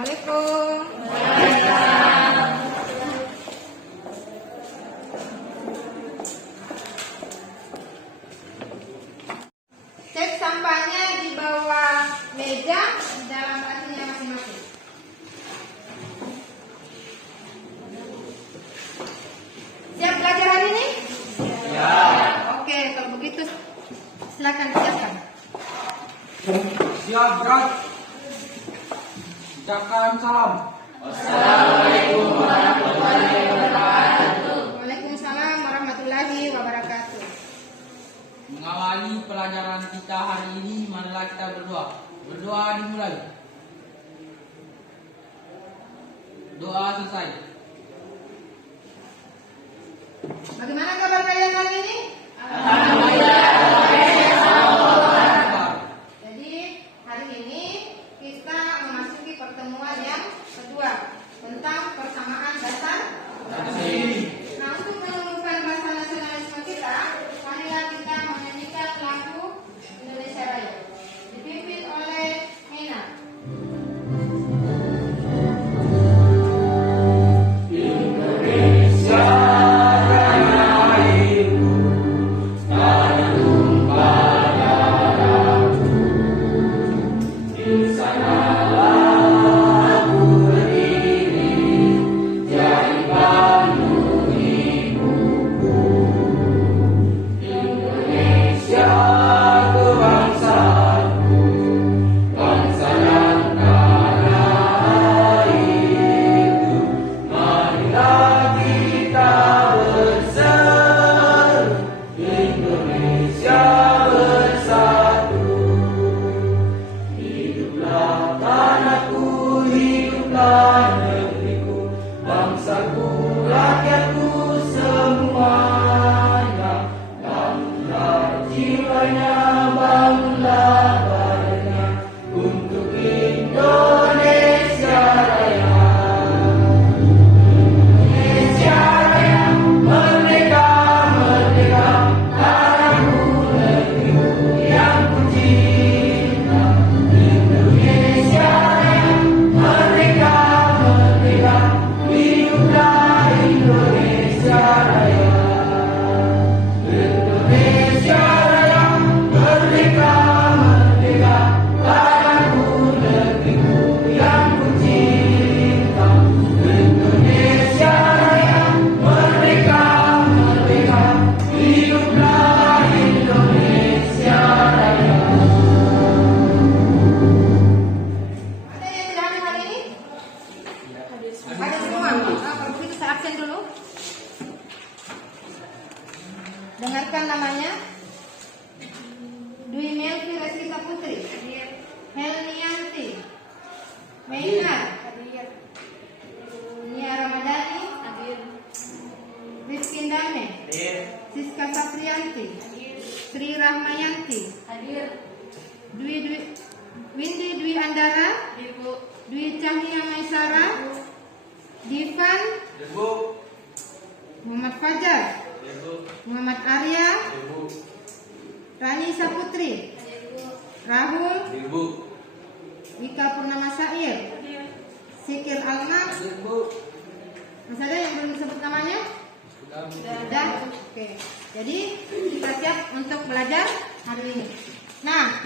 Assalamualaikum. Cek sampahnya di bawah meja dalam tasnya masing-masing. Siap belajar hari ini? Ya. Oke, kalau begitu silakan siapkan. Siap, Bro. Ucapkan salam. Assalamualaikum warahmatullahi wabarakatuh. Waalaikumsalam warahmatullahi wabarakatuh. Mengawali pelajaran kita hari ini, marilah kita berdoa. Berdoa dimulai. Doa selesai. Bagaimana kabar kalian hari ini? Alhamdulillah. Jadi hari ini kita memasuki pertemuan yang kedua tentang persamaan dasar. Nah, untuk menumbuhkan bahasa nasionalisme kita, marilah kita menyanyikan lagu Indonesia Raya dipimpin oleh Nena. Dengarkan namanya. Dwi Melki Resita Putri, Helnianti, Meinar, Nia Ramadhani, Rizky Dame, Siska Saprianti, Sri Rahmayanti, Windy Dwi Andara, Dwi Cahya Maisara, Divan, Muhammad Fajar, Muhammad Arya, Rani Saputri, Rahul, Wika Purnama Sair, Sikir Alma. Masih ada yang belum disebut namanya? Sudah. Oke. Jadi kita siap untuk belajar hari ini. Nah,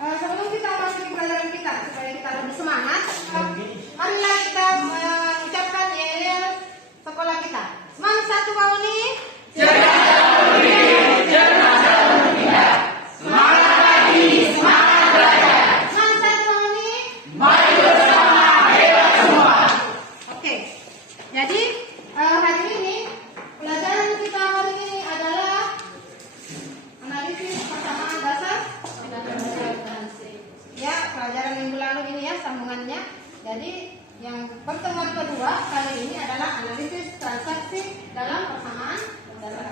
sebelum kita masuk ke pelajaran kita supaya kita lebih semangat, marilah kita mengucapkan yel sekolah kita. Semangat satu Pauni. Jadi hari ini pelajaran kita hari ini adalah analisis persamaan dasar. Ya, pelajaran minggu lalu ini ya sambungannya. Jadi yang pertemuan kedua kali ini adalah analisis transaksi dalam persamaan dasar.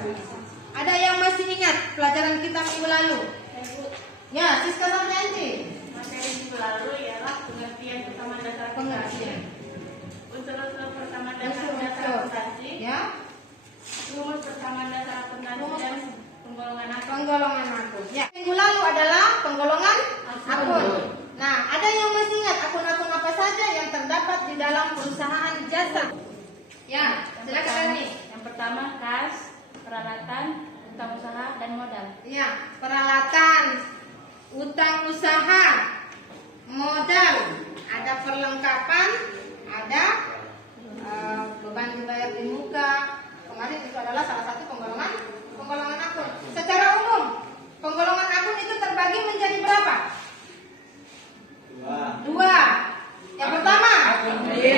Ada yang masih ingat pelajaran kita minggu lalu? Ya, Siska Saprianti. Materi minggu lalu ialah pengertian persamaan dasar Pengertian. unsur-unsur persamaan dasar akuntansi, Ya, rumus persamaan dasar akuntansi dan penggolongan akun. penggolongan akun. Ya, minggu lalu adalah penggolongan akun. Nah, ada yang masih ingat akun-akun apa saja utang usaha dan modal. Ya, peralatan, utang usaha, modal, ada perlengkapan, ada beban dibayar di muka. Kemarin itu adalah salah satu penggolongan akun. Secara umum, penggolongan akun itu terbagi menjadi berapa? Dua. Yang pertama, akun real.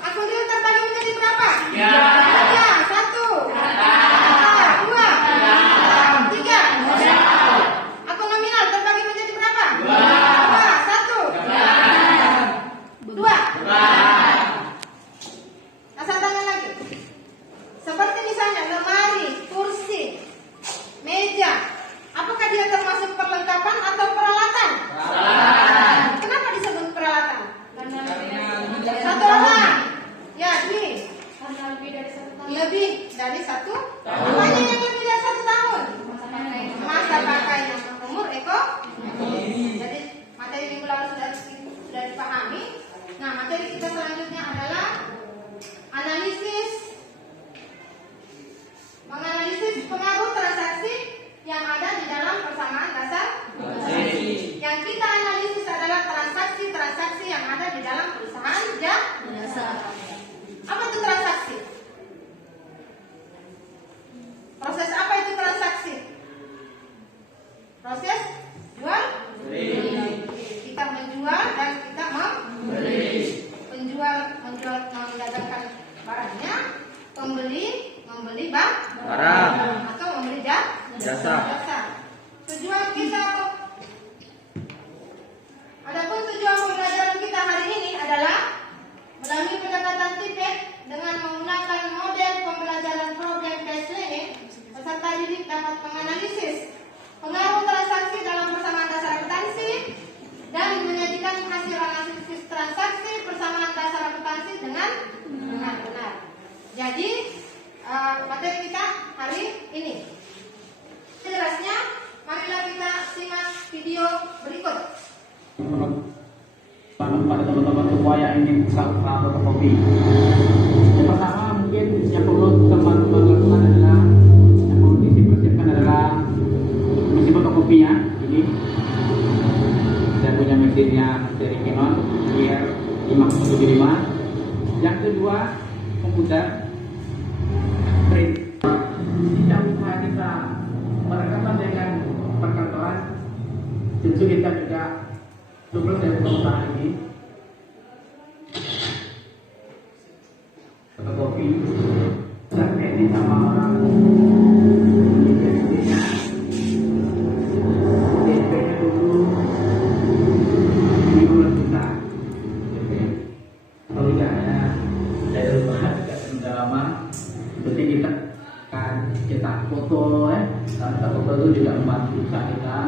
Akun real terbagi menjadi berapa? Ya, satu. Dua. Tiga. Akun nominal terbagi menjadi berapa? Dua. Satu. Dua. Nah, saya tanya lagi. Seperti misalnya lemari, kursi, meja. Apakah dia termasuk perlengkapan atau peralatan? Kenapa disebut peralatan? Satu orang. Ya, Dwi. Karena lebih dari 1 tahun. Lebih dari 1 tahun. Apanya yang lebih dari 1 tahun? Masa pakainya, umur ekonomi. Jadi materi minggu lalu sudah dipahami. Nah, materi kita selanjutnya adalah menganalisis pengaruh transaksi yang ada di dalam persamaan dasar. Yang kita analisis adalah transaksi-transaksi yang ada di dalam perusahaan jasa. Apa itu transaksi? Proses apa itu transaksi? Proses jual beli. Kita menjual dan kita membeli. Penjual mendagangkan barangnya, pembeli membeli barang atau membeli jasa. Tujuan kita, adapun tujuan pembelajaran kita hari ini adalah melalui pendekatan TIPEC dengan menggunakan model pembelajaran problem based learning, peserta didik dapat menganalisis pengaruh transaksi dalam persamaan dasar akuntansi dan menyajikan hasil analisis transaksi persamaan dasar akuntansi dengan benar. Jadi materi kita hari ini. Jelasnya, marilah kita simak video berikut. Pada teman-teman semua yang ingin buka usaha toko kopi. Yang pertama mungkin yang perlu teman-teman lakukan adalah yang perlu dipersiapkan adalah mesin fotokopinya. Ini saya punya mesinnya dari Canon IR575. Yang kedua komputer print. Jika usaha kita berdekatan dengan perkantoran, tentu kita juga sukses dari perusahaan ini. Fotokopi dan edit sama orang DP-nya dulu 15 juta. Kalau tidak ada dari rumah tidak sudah lama, berarti kita akan cetak foto cetak foto itu juga membantu usaha kita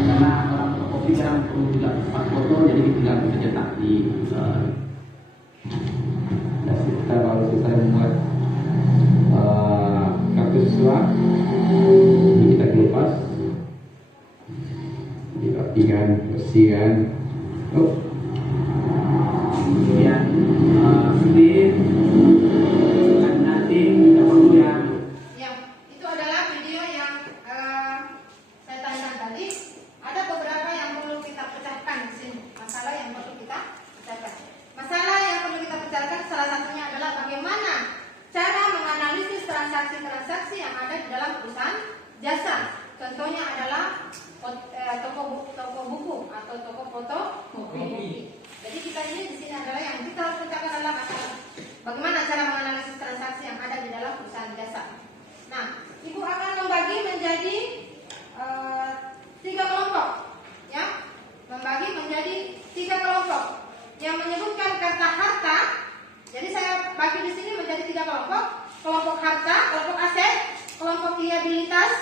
karena orang fotokopi sekarang perlu juga empat foto, jadi kita bisa cetak di kita baru selesai membuat kartu siswa. Ini kita kelupas, dirapikan, bersihkan. Kemudian slip dan nanti kita perlu ya. Ya, itu adalah video yang saya tanyakan tadi. Ada beberapa yang perlu kita pecahkan di sini. Masalah yang perlu kita pecahkan. Masalah yang perlu kita pecahkan salah satunya adalah bagaimana cara menganalisis transaksi-transaksi yang ada di dalam perusahaan jasa. Contohnya adalah toko buku atau toko fotokopi. Jadi kita ini di sini adalah yang kita harus pecahkan adalah masalah bagaimana cara menganalisis transaksi yang ada di dalam perusahaan jasa. Nah, Ibu akan membagi menjadi 3 kelompok, ya, membagi menjadi 3 kelompok yang menyebutkan kata harta. Jadi saya bagi di sini menjadi 3 kelompok: kelompok harta, kelompok aset, kelompok liabilitas,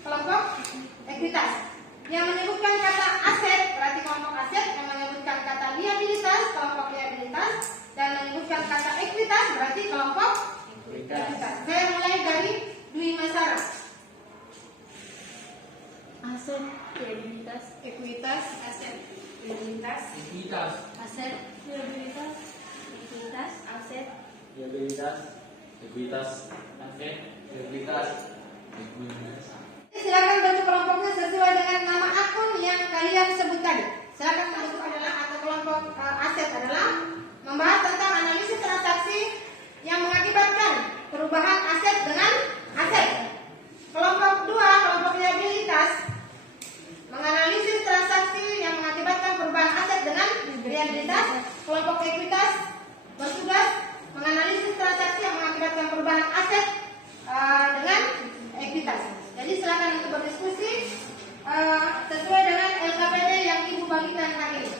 kelompok ekuitas. Yang menyebutkan kata aset berarti kelompok aset, yang menyebutkan kata liabilitas kelompok liabilitas, dan menyebutkan kata ekuitas berarti kelompok ekuitas. Saya mulai dari Dwi Masara. Aset, liabilitas, Ekuitas, aset, liabilitas, aset, liabilitas, ekuitas, aset, liabilitas, ekuitas, Silakan bentuk kelompoknya sesuai dengan nama akun yang kalian sebut tadi. Silakan bentuk adalah atau kelompok aset adalah membahas tentang analisis transaksi yang mengakibatkan perubahan aset dengan aset. Kelompok 2, kelompok liabilitas, menganalisis transaksi yang mengakibatkan perubahan aset dengan liabilitas. Kelompok ekuitas bertugas menganalisis transaksi yang mengakibatkan perubahan aset dengan ekuitas. Jadi silakan untuk berdiskusi sesuai dengan LKPD yang Ibu bagikan hari ini.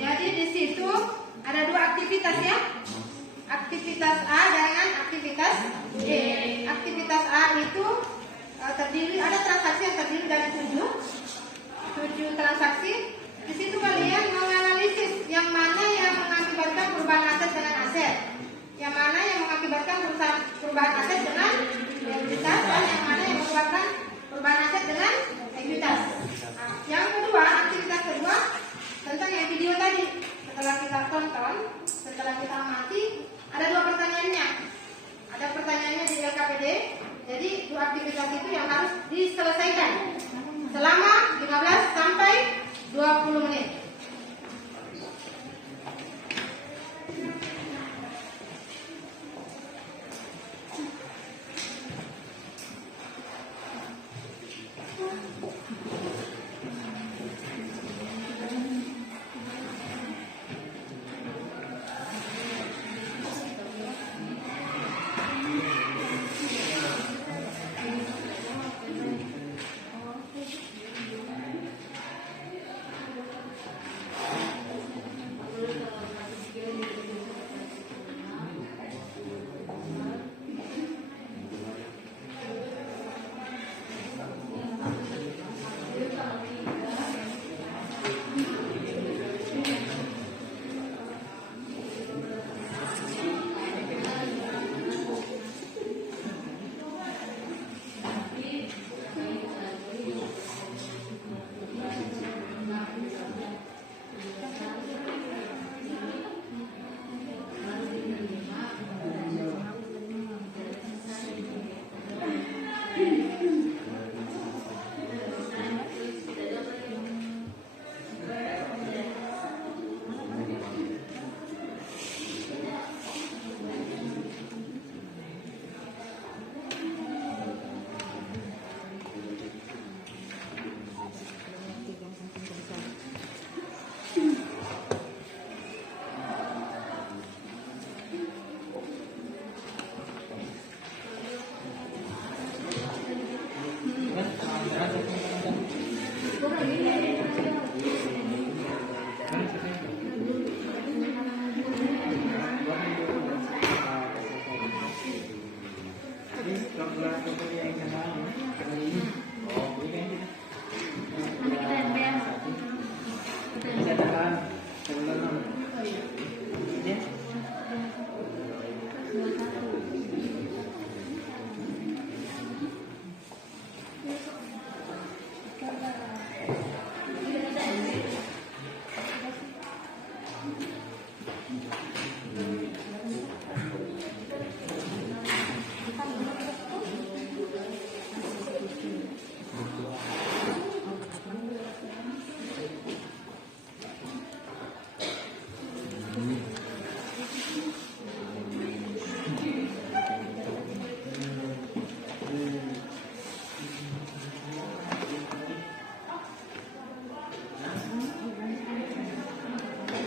Jadi di situ ada 2 aktivitas ya. Aktivitas A dengan aktivitas B. Aktivitas A itu terdiri, ada transaksi yang terdiri dari 7 transaksi. Di situ kalian menganalisis yang mana yang mengakibatkan perubahan aset dengan aset, yang mana yang mengakibatkan perubahan aset dengan liabilitas, dan yang mana yang mengakibatkan perubahan aset dengan ekuitas. Yang kedua, aktivitas kedua tentang yang video tadi. Setelah kita tonton, setelah kita amati, ada 2 pertanyaannya. Ada pertanyaannya di LKPD. Jadi 2 aktivitas itu yang harus diselesaikan selama 15 sampai 20 menit.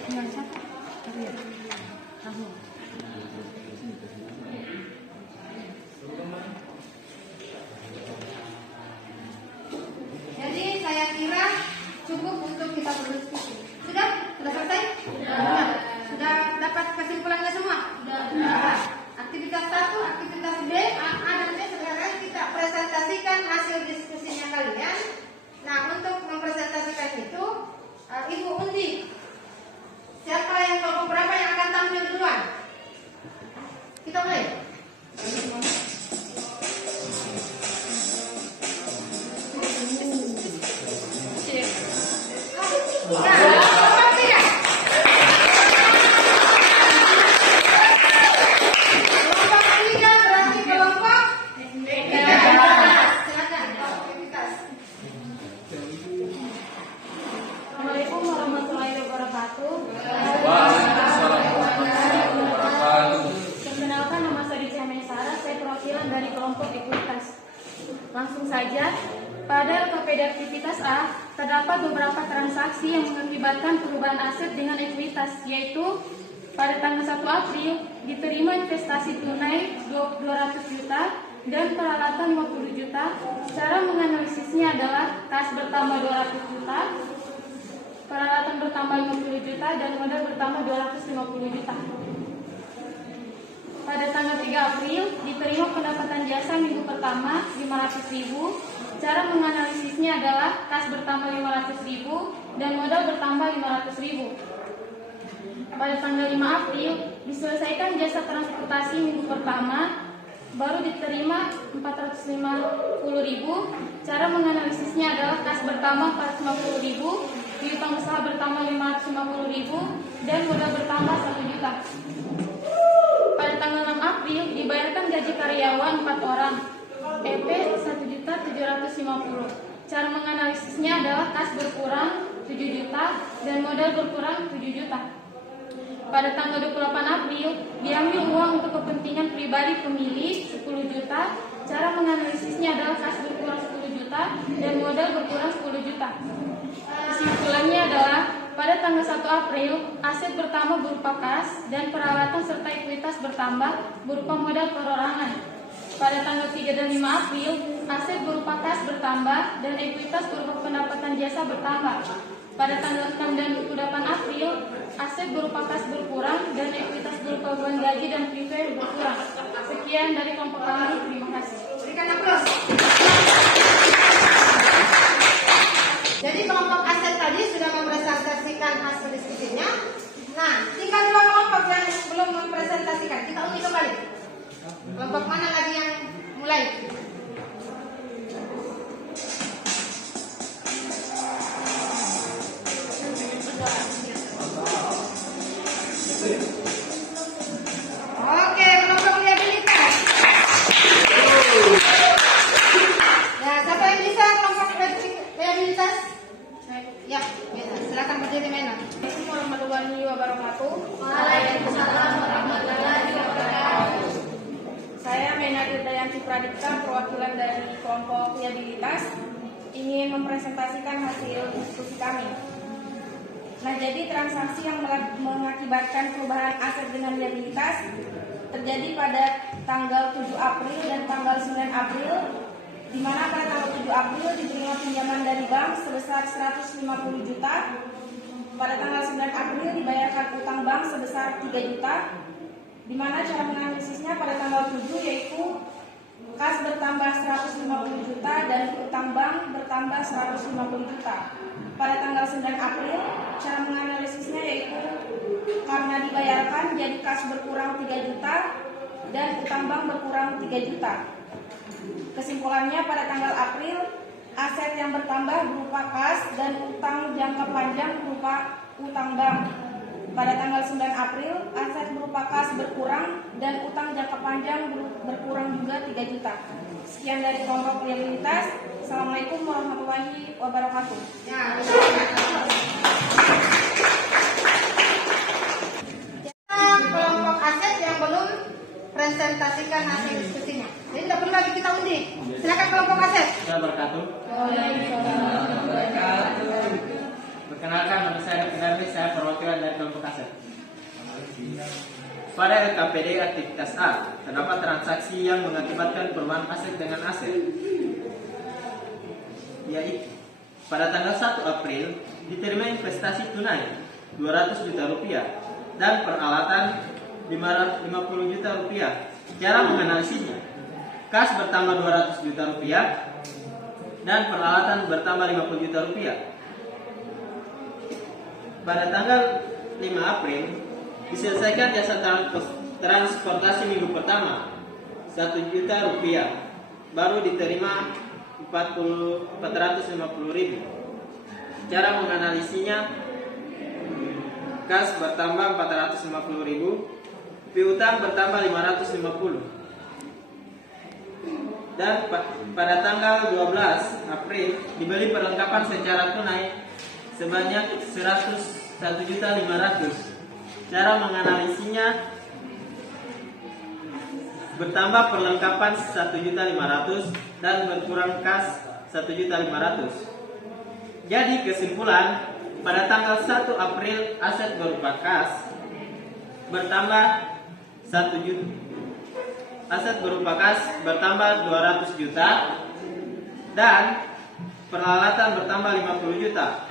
Tinggal siapa? Rahul. Jadi saya kira cukup untuk kita berdiskusi. Sudah? Sudah selesai? Sudah. Sudah dapat kesimpulannya semua? Sudah. Aktivitas 1, aktivitas B, A dan B sekarang kita presentasikan hasil diskusinya kalian. Nah, untuk mempresentasikan itu, Ibu undi. Siapa yang kelompok berapa yang akan tampil duluan? Kita mulai. Ya, kelompok tiga. Kelompok tiga berarti kelompok silakan aktivitas. Assalamualaikum warahmatullahi wabarakatuh. Perkenalkan, nama saya Dicia Maisara, saya perwakilan dari kelompok ekuitas. Langsung saja, pada LKPD aktivitas A terdapat beberapa transaksi yang mengakibatkan perubahan aset dengan ekuitas, yaitu pada tanggal 1 April diterima investasi tunai 200 juta dan peralatan 50 juta. Cara menganalisisnya adalah kas bertambah 200 juta, peralatan bertambah 50 juta, dan modal bertambah 250 juta. Pada tanggal 3 April diterima pendapatan jasa minggu pertama 500.000. Cara menganalisisnya adalah kas bertambah 500.000 dan modal bertambah 500.000. Pada tanggal 5 April diselesaikan jasa transportasi minggu pertama, baru diterima 450.000. Cara menganalisisnya adalah kas bertambah 450.000, piutang usaha bertambah 550.000 dan modal bertambah 1 juta. Pada tanggal 6 April dibayarkan gaji karyawan 4 orang, EP 1.750.000. Cara menganalisisnya adalah kas berkurang 7 juta dan modal berkurang 7 juta. Pada tanggal 28 April diambil uang untuk kepentingan pribadi pemilik 10 juta. Cara menganalisisnya adalah kas berkurang 10 juta dan modal berkurang 10 juta. Kesimpulannya adalah pada tanggal 1 April aset bertambah berupa kas dan peralatan serta ekuitas bertambah berupa modal perorangan. Pada tanggal 3 dan 5 April aset berupa kas bertambah dan ekuitas berupa pendapatan jasa bertambah. Pada tanggal 6 dan 28 April aset berupa kas berkurang dan ekuitas berupa beban gaji dan prefer berkurang. Sekian dari kelompok kami, terima kasih. Berikan aplaus. Jadi kelompok aset tadi sudah mempresentasikan hasil diskusinya. Nah, tinggal 2 kelompok yang belum mempresentasikan. Kita undi kembali. Kelompok mana lagi yang mulai? Oke, kelompok liabilitas. Ya, siapa yang bisa kelompok liabilitas? Ya, bisa. Silakan berdiri, Mena. Assalamualaikum warahmatullahi wabarakatuh. Waalaikumsalam warahmatullahi wabarakatuh. Saya Mena Irdayanti Pradipta, perwakilan dari kelompok liabilitas, ingin mempresentasikan hasil diskusi kami. Nah, jadi transaksi yang mengakibatkan perubahan aset dengan liabilitas terjadi pada tanggal 7 April dan tanggal 9 April, di mana pada tanggal 7 April diterima pinjaman dari bank sebesar 150 juta. Pada tanggal 9 April dibayarkan utang bank sebesar 3 juta, di mana cara menganalisisnya pada tanggal 7 yaitu kas bertambah 150 juta dan utang bank bertambah 150 juta. Pada tanggal 9 April cara menganalisisnya yaitu karena dibayarkan jadi kas berkurang 3 juta dan utang bank berkurang 3 juta. Kesimpulannya pada tanggal April aset yang bertambah berupa kas dan utang jangka panjang berupa utang bank. Pada tanggal 9 April aset berupa kas berkurang dan utang jangka panjang berkurang juga 3 juta. Sekian dari kelompok liabilitas. Assalamualaikum warahmatullahi wabarakatuh. Ya, kelompok aset yang belum presentasikan hasil diskusinya. Jadi tidak perlu lagi kita undi. Silakan kelompok aset. Wabarakatuh. Perkenalkan, nama saya Kenardi, saya perwakilan dari kelompok aset. Pada LKPD aktivitas A, terdapat transaksi yang mengakibatkan perubahan aset dengan aset. Yaitu, pada tanggal 1 April, diterima investasi tunai 200 juta rupiah dan peralatan 50 juta rupiah. Cara menganalisisnya, kas bertambah 200 juta rupiah dan peralatan bertambah 50 juta rupiah. Pada tanggal 5 April diselesaikan jasa transportasi minggu pertama 1 juta rupiah, baru diterima 450.000. Cara menganalisinya, kas bertambah 450.000, piutang bertambah 550. Dan pada tanggal 12 April dibeli perlengkapan secara tunai sebanyak 101.500.000. Cara menganalisinya, bertambah perlengkapan 1.500.000 dan berkurang kas 1.500.000. Jadi kesimpulan, pada tanggal 1 April aset berupa kas bertambah 1 juta. Aset berupa kas bertambah 200 juta dan peralatan bertambah 50 juta.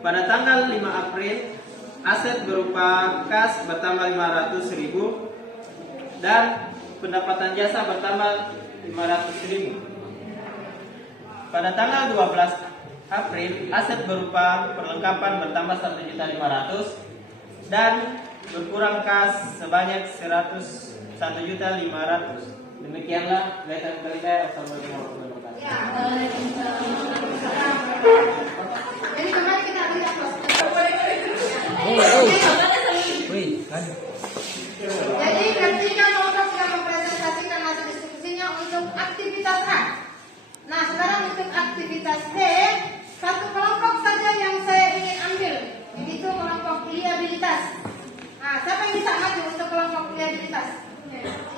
Pada tanggal 5 April aset berupa kas bertambah 500.000 dan pendapatan jasa bertambah 500.000. Pada tanggal 12 April aset berupa perlengkapan bertambah 1.500.000 dan berkurang kas sebanyak 101.500.000. Demikianlah data dari saya. Assalamualaikum warahmatullahi wabarakatuh. Ya. Jadi kemarin kita lihat Jadi ketika kelompok sudah mempresentasikan hasil diskusinya untuk aktivitas A. Nah, sekarang untuk aktivitas B, satu kelompok saja yang saya ingin ambil, yaitu kelompok liabilitas. Nah, siapa yang bisa maju untuk kelompok liabilitas?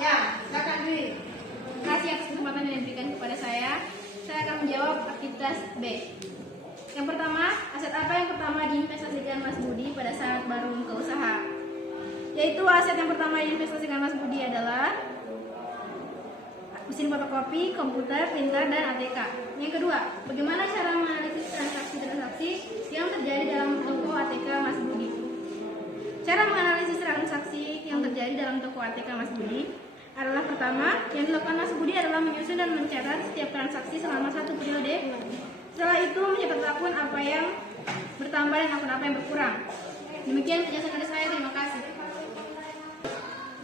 Ya, silakan Dwi. Terima kasih atas kesempatan yang diberikan kepada saya. Saya akan menjawab aktivitas B. Yang pertama, aset apa yang pertama diinvestasikan Mas Budi pada saat baru membuka usaha? Yaitu aset yang pertama diinvestasikan Mas Budi adalah mesin fotokopi, komputer, printer, dan ATK. Yang kedua, bagaimana cara menganalisis transaksi-transaksi yang terjadi dalam toko ATK Mas Budi? Cara menganalisis transaksi yang terjadi dalam toko ATK Mas Budi adalah, pertama, yang dilakukan Mas Budi adalah menyusun dan mencatat setiap transaksi selama satu periode. Setelah itu mencatat akun apa yang bertambah dan akun apa yang berkurang. Demikian penjelasan dari saya. Terima kasih.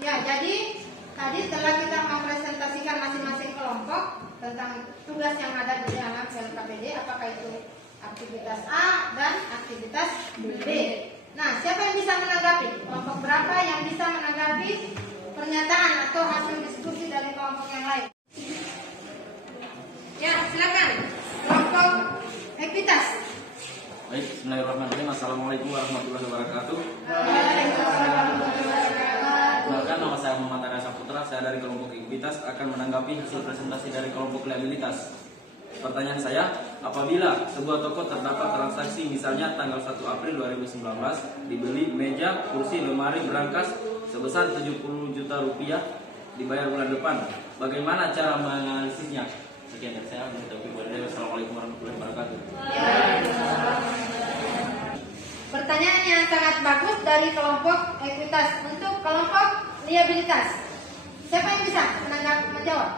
Ya, jadi tadi setelah kita mempresentasikan masing-masing kelompok tentang tugas yang ada di dalam LKPD, apakah itu aktivitas A dan aktivitas B. Nah, siapa yang bisa menanggapi? Kelompok berapa yang bisa menanggapi pernyataan atau hasil diskusi dari kelompok yang lain? Ya, silakan. Kelompok ekuitas. Baik, bismillahirrahmanirrahim. Assalamualaikum warahmatullahi wabarakatuh. Perkenalkan, nama saya Muhammad Arya Saputra. Saya dari kelompok ekuitas akan menanggapi hasil presentasi dari kelompok liabilitas. Pertanyaan saya, apabila sebuah toko terdapat transaksi misalnya tanggal 1 April 2019 dibeli meja, kursi, lemari, berangkas sebesar 70 juta rupiah dibayar bulan depan, bagaimana cara menganalisisnya? Sekian dari saya. Assalamualaikum warahmatullahi wabarakatuh. Pertanyaan yang sangat bagus dari kelompok ekuitas. Untuk kelompok liabilitas, siapa yang bisa menjawab?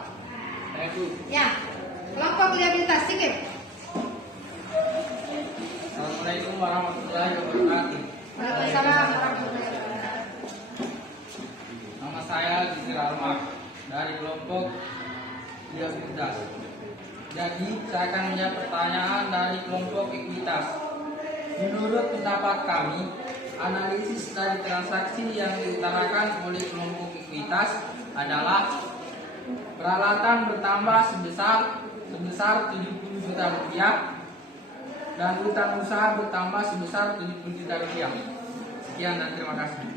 Ya, kelompok liabilitas, Sikit. Assalamualaikum warahmatullahi wabarakatuh. Waalaikumsalam warahmatullahi wabarakatuh. Nama saya Gisir Almar dari kelompok liabilitas. Jadi saya akan menjawab pertanyaan dari kelompok ekuitas. Menurut pendapat kami, analisis dari transaksi yang diutarakan oleh kelompok ekuitas adalah peralatan bertambah sebesar 70 juta rupiah dan utang usaha bertambah sebesar 70 juta rupiah. Sekian dan terima kasih.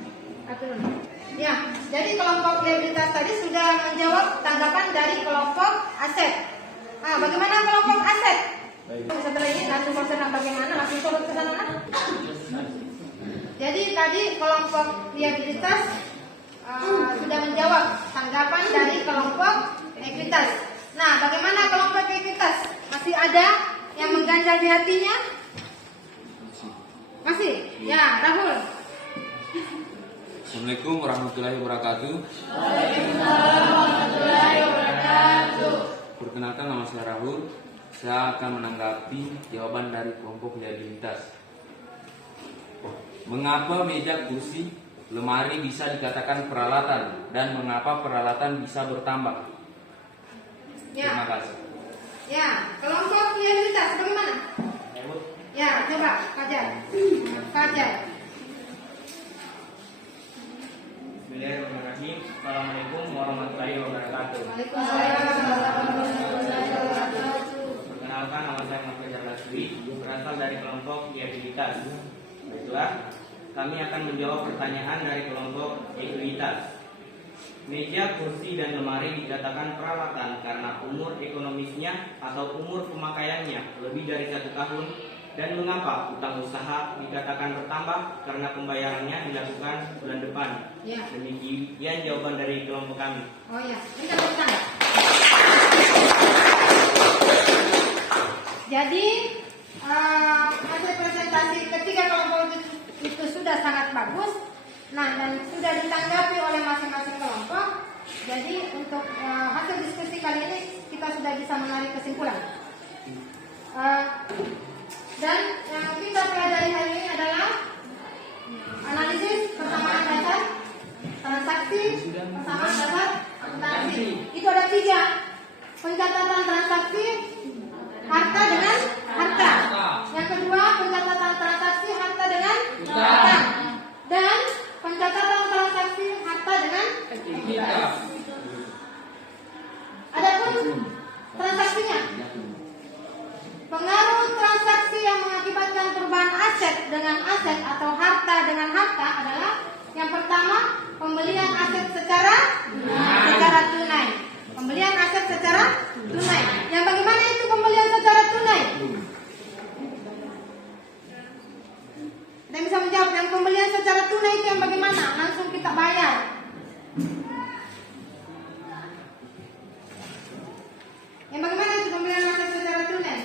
Ya, jadi kelompok liabilitas tadi sudah menjawab tanggapan dari kelompok aset. Nah, bagaimana kelompok aset? Setelah ini nanti mau senang bagaimana langsung turun ke sana. Jadi tadi kelompok liabilitas sudah menjawab tanggapan dari kelompok ekuitas. Nah, bagaimana kelompok ekuitas? Masih ada yang mengganjal di hatinya? Masih? Ya, Rahul. Assalamualaikum warahmatullahi wabarakatuh. Perkenalkan, nama saya Rahul. Saya akan menanggapi jawaban dari kelompok liabilitas. Mengapa meja, kursi, lemari bisa dikatakan peralatan dan mengapa peralatan bisa bertambah? Terima kasih. Ya, kelompok liabilitas bagaimana? Ya, coba kajar. Bismillahirrahmanirrahim. Assalamualaikum warahmatullahi wabarakatuh. Perkenalkan, nama saya Muhammad Jarlaswi, berasal dari kelompok liabilitas. Baiklah, kami akan menjawab pertanyaan dari kelompok ekuitas. Meja, kursi, dan lemari dikatakan peralatan karena umur ekonomisnya atau umur pemakaiannya lebih dari 1 tahun. Dan mengapa utang usaha dikatakan bertambah? Karena pembayarannya dilakukan bulan depan. Ya. Demikian jawaban dari kelompok kami. Oh ya, minta tanda. Jadi hasil presentasi ketiga kelompok itu sudah sangat bagus. Nah, dan sudah ditanggapi oleh masing-masing kelompok. Jadi untuk hasil diskusi kali ini kita sudah bisa menarik kesimpulan. Dan yang kita pelajari hari ini adalah analisis persamaan dasar transaksi, persamaan dasar akuntansi. Itu ada 3: pencatatan transaksi harta dengan harta. Yang kedua, pencatatan transaksi harta dengan harta. Dan pencatatan transaksi harta dengan ekuitas. Adapun transaksinya, pengaruh transaksi yang mengakibatkan perubahan aset dengan aset atau harta dengan harta adalah yang pertama, pembelian aset secara tunai. Pembelian aset secara tunai. Yang bagaimana itu pembelian secara tunai? Ada yang bisa menjawab? Yang pembelian secara tunai itu yang bagaimana? Langsung kita bayar. Yang bagaimana itu pembelian aset secara tunai?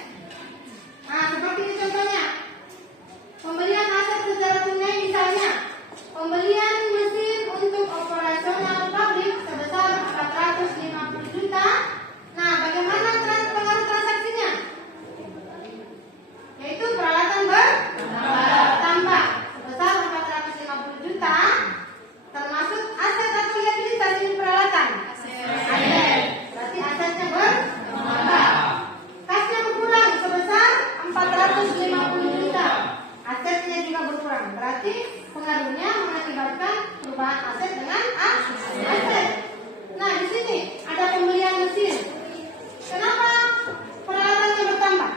Nah, seperti ini contohnya. Pembelian aset secara tunai misalnya pembelian mesin untuk operasional pabrik sebesar 450 juta. Nah, bagaimana pengaruh transaksinya? Yaitu peralatan bertambah sebesar 450 juta, termasuk aset atau liabilitas ini peralatan. Aset. Berarti asetnya bertambah. Kasnya berkurang sebesar 450 juta. Asetnya juga berkurang. Berarti pengaruhnya mengakibatkan perubahan aset dengan aset. Nah, di sini ada pembelian mesin. Kenapa peralatannya bertambah?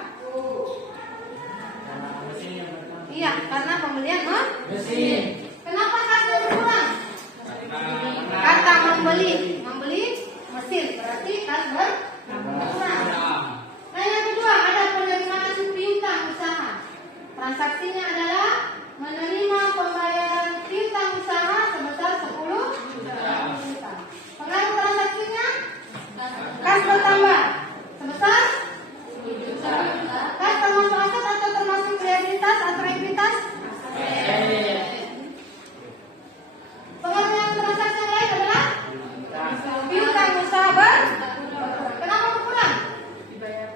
Iya, karena pembelian mesin. Kenapa kasnya berkurang? Kata membeli mesin, berarti kas berkurang. Nah, yang kedua ada penerimaan piutang usaha. Transaksinya adalah menerima pembayaran piutang usaha sebesar 10 juta. Pengaruh transaksinya kas bertambah sebesar 10 juta. Kas termasuk aset atau termasuk liabilitas atau ekuitas? Pengaruh yang transaksi yang lain adalah piutang usaha berkurang. Kenapa berkurang?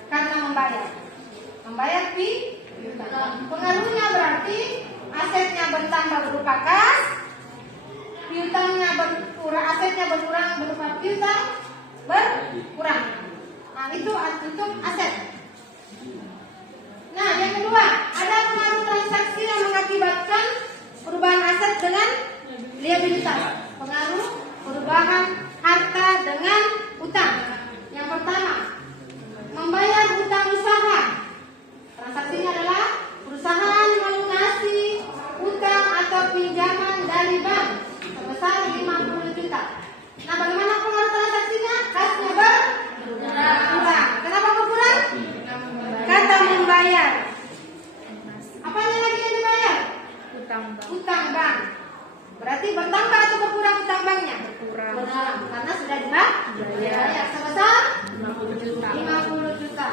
Karena membayar piutang. Pengaruhnya berarti asetnya bertambah berupa kas, piutangnya berkurang, asetnya berkurang berupa piutang berkurang. Nah, itu untuk aset. Nah, yang kedua, ada pengaruh transaksi yang mengakibatkan perubahan aset dengan liabilitas. Pengaruh perubahan harta dengan utang. Yang pertama, membayar hutang usaha. Transaksinya adalah perusahaan melunasi hutang atau pinjaman dari bank sebesar 50 juta. Nah, bagaimana pengaruh transaksinya? Kasnya berkurang. Kenapa berkurang? Kata Utang bank. Berarti bertambah atau berkurang utang banknya? Berkurang. Karena sudah dibayar sebesar 50 juta. 50 juta.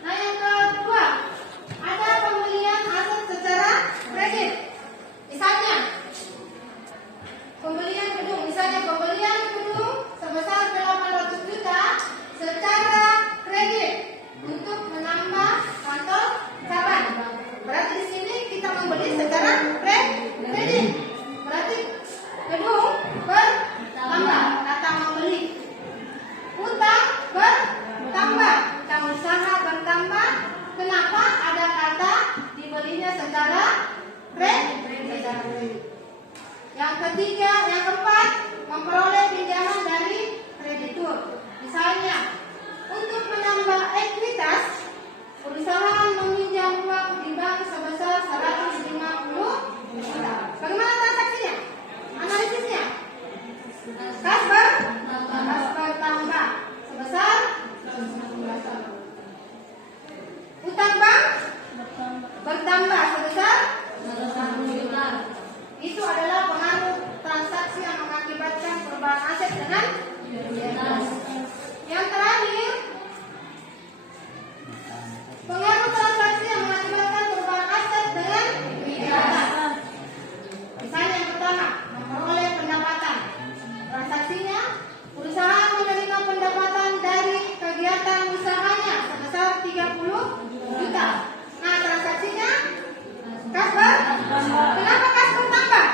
Nah, yang kedua, ada pembelian aset secara kredit. Misalnya, pembelian gedung sebesar 800 juta secara kredit untuk menambah kantor cabang. Berarti di sini kita membeli secara kredit. Berarti gedung bertambah, kata membeli. Utang bertambah, utang usaha bertambah. Kenapa ada kata dibelinya secara kredit? Yang ketiga, yang keempat, memperoleh pinjaman dari kreditur. Misalnya, untuk menambah ekuitas, perusahaan meminjam uang di bank sebesar 150 juta. Bagaimana transaksinya? Analisisnya? Kas bertambah sebesar utang bank bertambah sebesar 1 juta. Itu adalah pengaruh transaksi yang mengakibatkan perubahan aset dengan ekuitas. Yang terakhir, pengaruh transaksi yang mengakibatkan perubahan aset dengan ekuitas. Misalnya yang pertama, memperoleh pendapatan. Transaksinya, perusahaan menerima pendapatan dari kegiatan usahanya sebesar 30 juta. Nah, transaksinya kas bertambah. Kenapa kas bertambah?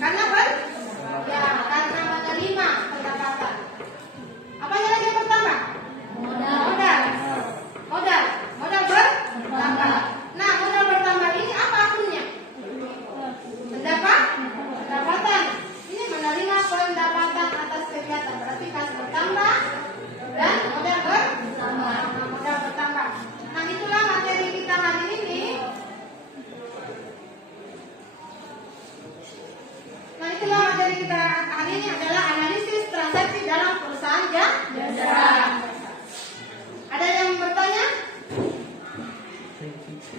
Karena karena menerima pendapatan. Apanya lagi yang bertambah? Modal bertambah. Nah, modal bertambah ini apa artinya? Pendapatan. Ini menerima pendapatan atas kegiatan. Berarti kas bertambah dan modal bertambah. Nah, itulah materi kita hari ini. Adalah analisis transaksi dalam perusahaan jasa. Ada yang bertanya?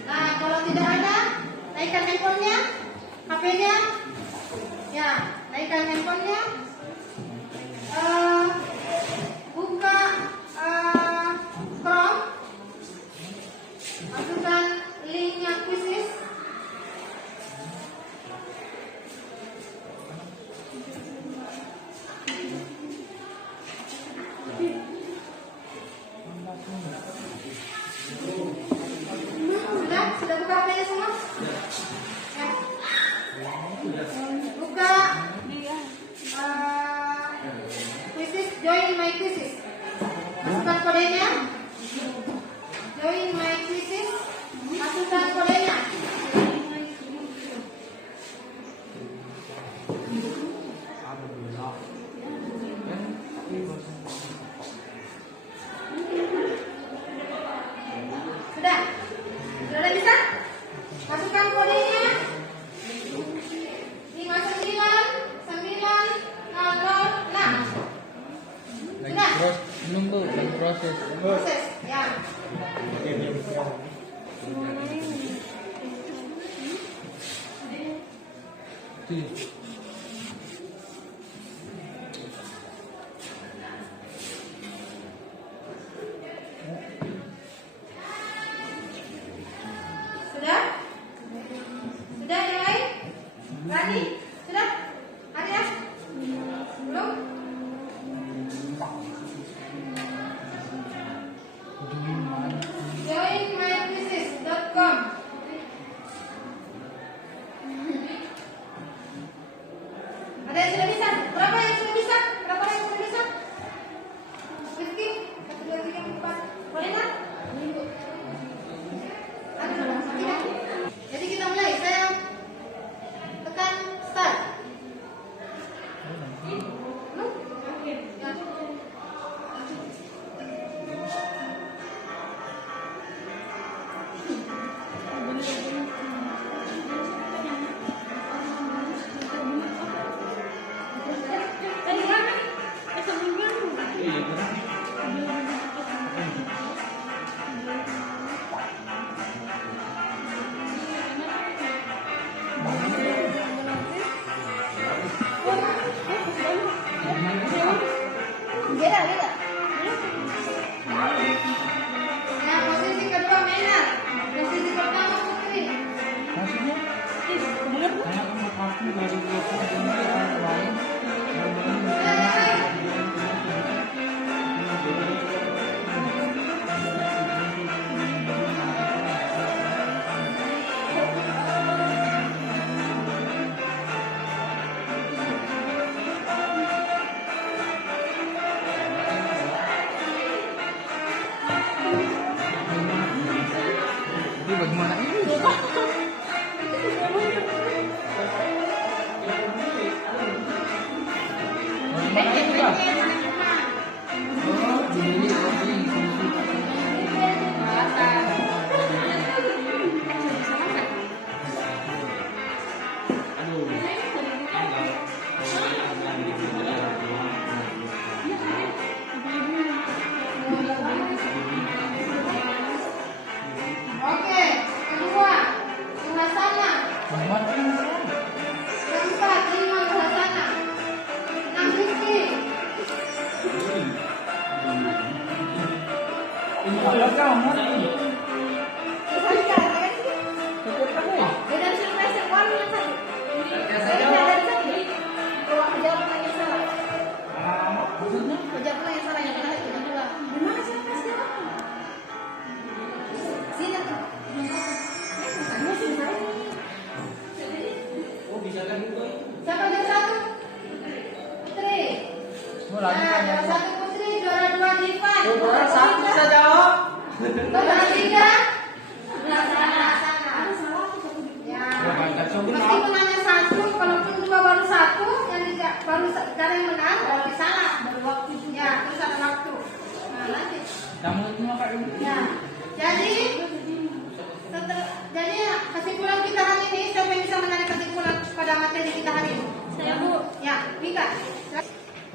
Nah, kalau tidak ada, naikkan handphonenya, HP-nya. Ya, naikkan handphonenya. Buka Chrome, masukkan linknya Quizizz. Sudah buka HP-nya semua? Ya. Buka Quizizz, join my Quizizz. Masukkan kodenya. Join my Quizizz. Masukkan kodenya. Sudah bisa? Masukkan kodenya. 599006. Sudah? Belum Bu, lagi proses. Proses, ya. Sudah? Sudah yang lain? Ready? Sudah? Ada ya? Belum? joinmyquizizz.com. Beda. Nah, posisi kedua Menar. Posisi pertama Putri. Maksudnya, saya mengaku dari kelompok ini orang lain. Ini bagaimana ini? Bagaimana itu, Pak? Oh, ini Oke, kedua Suhasana. Keempat Iman Suhasana. 6 Rizky. Kalau kamu Beda surprise yang warna yang satu. Beda dari satu. Kalau jawab yang salah. maksudnya Jawab yang salah yang benar itu kedua. Gimana surprise dia? Sini tuh. Makanya sih saya. Siapa yang satu? Putri. mulai Nah, kan juara satu Putri, juara dua Divan. orang satu bisa jawab. Juara tiga. Suhasana. Ya. Meskipun hanya satu, kalaupun dua baru satu, yang baru sekarang yang benar, berarti salah. Baru waktu. Ya, terus ada waktu. Nah, lanjut. Kamu itu maka ini. Ya, jadi kesimpulan kita hari ini, siapa yang bisa menarik kesimpulan pada materi kita hari ini? Saya Bu. Ya, Mika.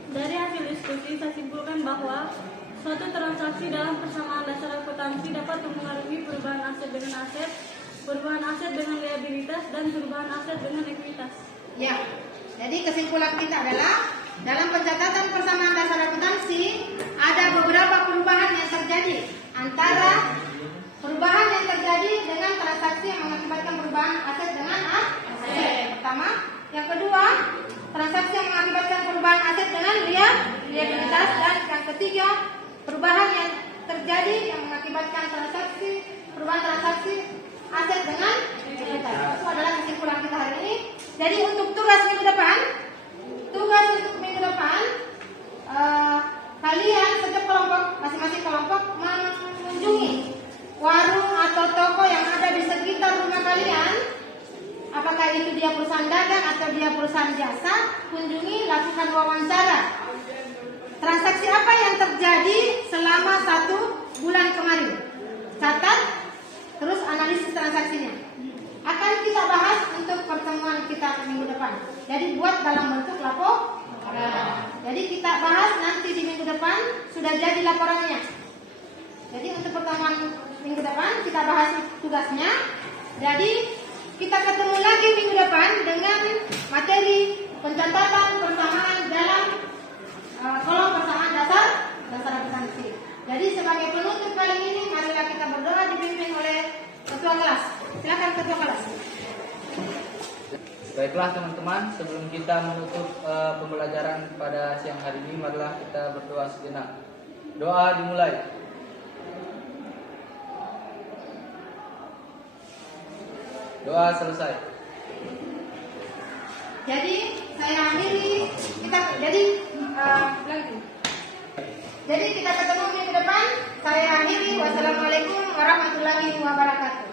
Dari hasil diskusi saya simpulkan bahwa suatu transaksi dalam persamaan dasar akuntansi dapat mempengaruhi perubahan aset dengan aset, perubahan aset dengan liabilitas, dan perubahan aset dengan ekuitas. Ya, jadi kesimpulan kita adalah dalam pencatatan persamaan dasar akuntansi ada beberapa perubahan yang terjadi antara perubahan yang terjadi dengan transaksi yang mengakibatkan perubahan aset dengan aset. Pertama, yang kedua, transaksi yang mengakibatkan perubahan aset dengan liabilitas, dan yang ketiga, perubahan yang terjadi yang mengakibatkan perubahan transaksi aset dengan liabilitas. Itu adalah kesimpulan kita hari ini. Jadi untuk tugas minggu depan, kalian setiap kelompok, masing-masing kelompok mengunjungi warung atau toko yang ada di sekitar rumah kalian. Apakah itu dia perusahaan dagang atau dia perusahaan jasa, kunjungi, lakukan wawancara. Transaksi apa yang terjadi selama 1 bulan kemarin? Catat, terus analisis transaksinya. Akan kita bahas untuk pertemuan kita minggu depan. Jadi buat dalam bentuk laporan. Jadi kita bahas nanti di minggu depan sudah jadi laporannya. Jadi untuk pertemuan minggu depan kita bahas tugasnya. Jadi kita ketemu lagi minggu depan dengan materi pencatatan persamaan dalam kolom persamaan dasar akuntansi. Jadi sebagai penutup kali ini, marilah kita berdoa dipimpin oleh ketua kelas. Silakan ketua kelas. Baiklah teman-teman, sebelum kita menutup pembelajaran pada siang hari ini, marilah kita berdoa sejenak. Doa dimulai. Doa selesai. Jadi saya akhiri jadi kita ketemu minggu depan. Saya akhiri. Wassalamualaikum warahmatullahi wabarakatuh.